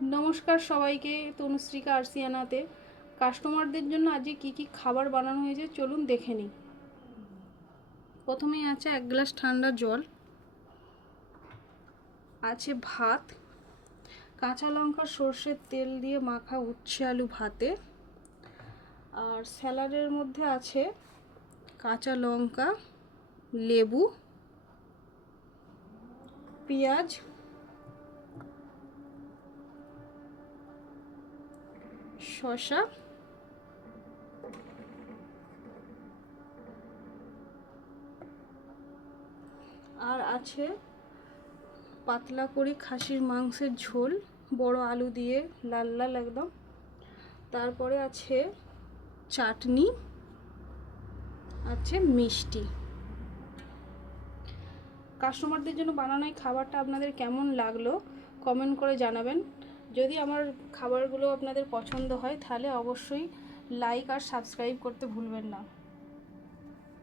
নমস্কার সবাইকে, তনুশ্রীকা আরসিয়ানাতে কাস্টমারদের জন্য আজকে কি কি খাবার বানানো হয়েছে চলুন দেখে নিই। প্রথমেই আছে 1 গ্লাস ঠান্ডা জল, আছে ভাত, কাঁচা লঙ্কা সর্ষের তেল দিয়ে মাখা উচ্ছে আলু ভাতে, আর স্যালাডের মধ্যে আছে কাঁচা লঙ্কা, লেবু, পেঁয়াজ, শসা, আর আছে পাতলা করে খাসির মাংসের ঝোল বড় আলু দিয়ে লাল লাল একদম। তারপরে আছে চাটনি, আছে মিষ্টি। কাস্টমারদের জন্য বানানো এই খাবারটা আপনাদের কেমন লাগলো কমেন্ট করে জানাবেন। যদি আমার খাবারগুলো আপনাদের পছন্দ হয় তাহলে অবশ্যই লাইক আর সাবস্ক্রাইব করতে ভুলবেন না।